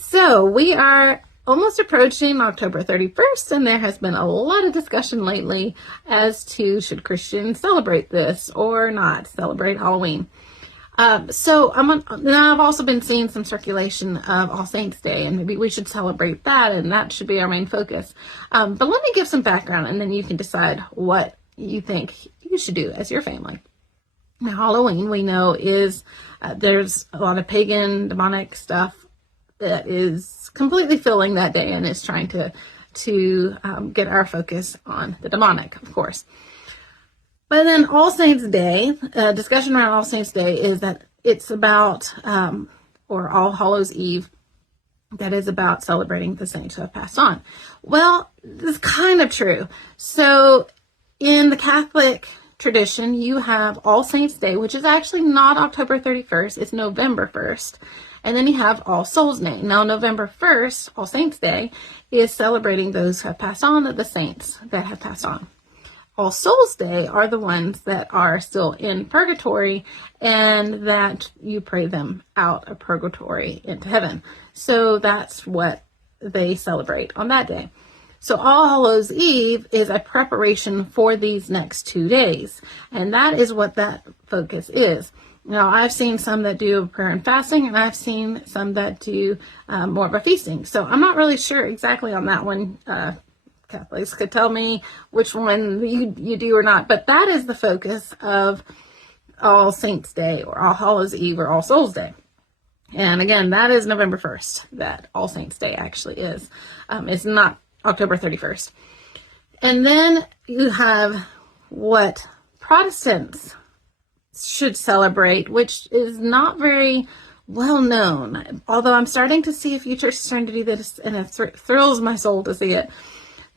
So we are almost approaching October 31st, and there has been a lot of discussion lately as to should Christians celebrate this or not celebrate Halloween. Now I've also been seeing some circulation of All Saints Day, and maybe we should celebrate that, and that should be our main focus. But let me give some background, and then you can decide what you think you should do as your family. Now, Halloween, we know, is there's a lot of pagan, demonic stuff that is completely filling that day, and is trying to get our focus on the demonic, of course. But then All Saints Day, discussion around All Saints Day is that it's about, or All Hallows Eve, that is about celebrating the saints who have passed on. Well, this is kind of true. So in the Catholic tradition, you have All Saints Day, which is actually not October 31st, it's November 1st. And then you have All Souls Day. Now, November 1st, All Saints Day, is celebrating those who have passed on, the saints that have passed on. All Souls Day are the ones that are still in purgatory, and that you pray them out of purgatory into heaven. So that's what they celebrate on that day. So All Hallows Eve is a preparation for these next 2 days, and that is what that focus is. Now, I've seen some that do prayer and fasting, and I've seen some that do more of a feasting. So I'm not really sure exactly on that one. Catholics could tell me which one you do or not, but that is the focus of All Saints Day or All Hallows Eve or All Souls Day. And again, that is November 1st, that All Saints Day actually is. It's not October 31st. And then you have what Protestants should celebrate, which is not very well known. Although I'm starting to see a few churches trying to do this, and it thrills my soul to see it.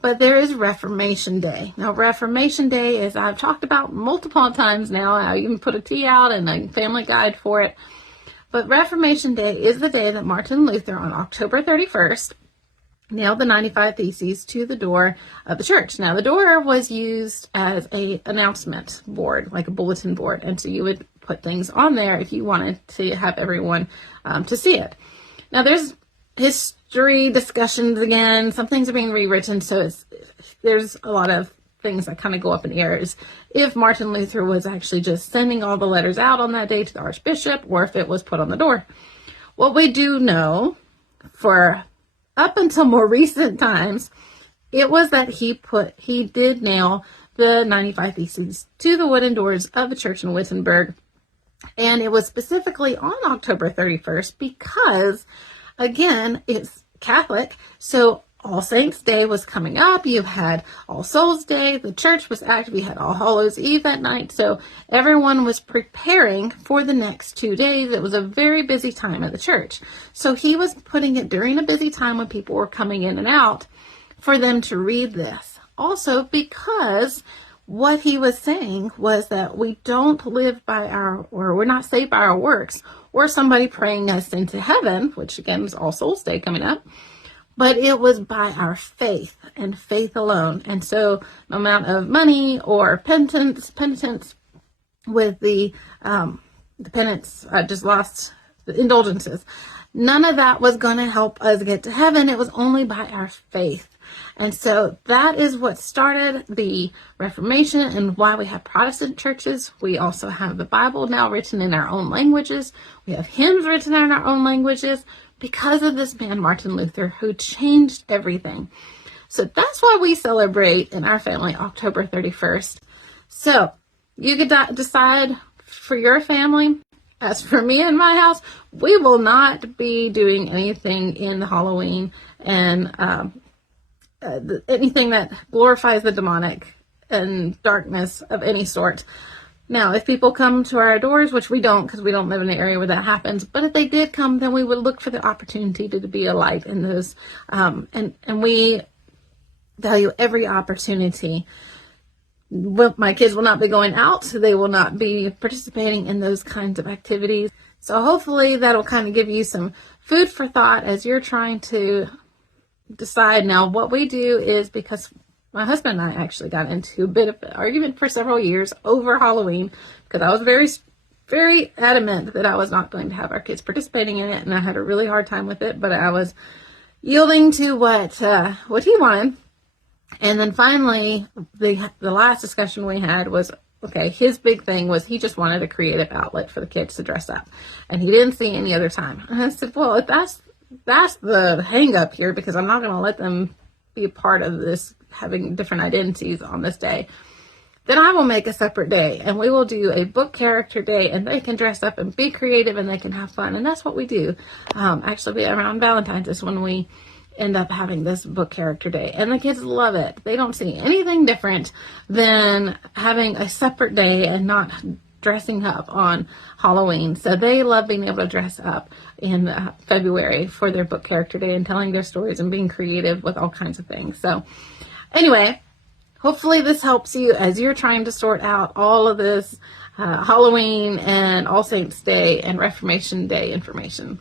But there is Reformation Day. Now, Reformation Day, as I've talked about multiple times now, I even put a tea out and a family guide for it. But Reformation Day is the day that Martin Luther, on October 31st, nailed the 95 Theses to the door of the church. Now, the door was used as an announcement board, like a bulletin board. And so you would put things on there if you wanted to have everyone to see it. Now, there's history discussions again. Some things are being rewritten, so there's a lot of things that kind of go up in the air. Is if Martin Luther was actually just sending all the letters out on that day to the archbishop, or if it was put on the door. What we do know, for up until more recent times, it was that he did nail the 95 Theses to the wooden doors of a church in Wittenberg, and it was specifically on October 31st because, again, it's Catholic, so All Saints Day was coming up. You had All Souls Day. The church was active. You had All Hallows Eve that night. So everyone was preparing for the next 2 days. It was a very busy time at the church. So he was putting it during a busy time when people were coming in and out for them to read this. Also, because what he was saying was that we don't live by or we're not saved by our works, or somebody praying us into heaven, which again is All Souls Day coming up, but it was by our faith and faith alone. And so no amount of money or penitence with the penance, I just lost the indulgences. None of that was going to help us get to heaven. It was only by our faith. And so that is what started the Reformation and why we have Protestant churches. We also have the Bible now written in our own languages. We have hymns written in our own languages because of this man, Martin Luther, who changed everything. So that's why we celebrate in our family October 31st. So you could decide for your family. As for me and my house, we will not be doing anything in Halloween and anything that glorifies the demonic and darkness of any sort. Now, if people come to our doors, which we don't because we don't live in the area where that happens, but if they did come, then we would look for the opportunity to be a light in those. And we value every opportunity. Well, my kids will not be going out, so they will not be participating in those kinds of activities. So hopefully that'll kind of give you some food for thought as you're trying to decide. Now, what we do is, because my husband and I actually got into a bit of an argument for several years over Halloween, because I was very very adamant that I was not going to have our kids participating in it, and I had a really hard time with it, but I was yielding to what he wanted. And then finally, the last discussion we had was, okay, his big thing was he just wanted a creative outlet for the kids to dress up, and he didn't see any other time. And I said, well, if that's the hang up here, because I'm not going to let them be a part of this, having different identities on this day, then I will make a separate day, and we will do a book character day, and they can dress up and be creative, and they can have fun. And that's what we do. Actually, around Valentine's is when we end up having this book character day, and the kids love it. They don't see anything different than having a separate day and not dressing up on Halloween. So they love being able to dress up in February for their book character day and telling their stories and being creative with all kinds of things. So anyway, hopefully this helps you as you're trying to sort out all of this Halloween and All Saints Day and Reformation Day information.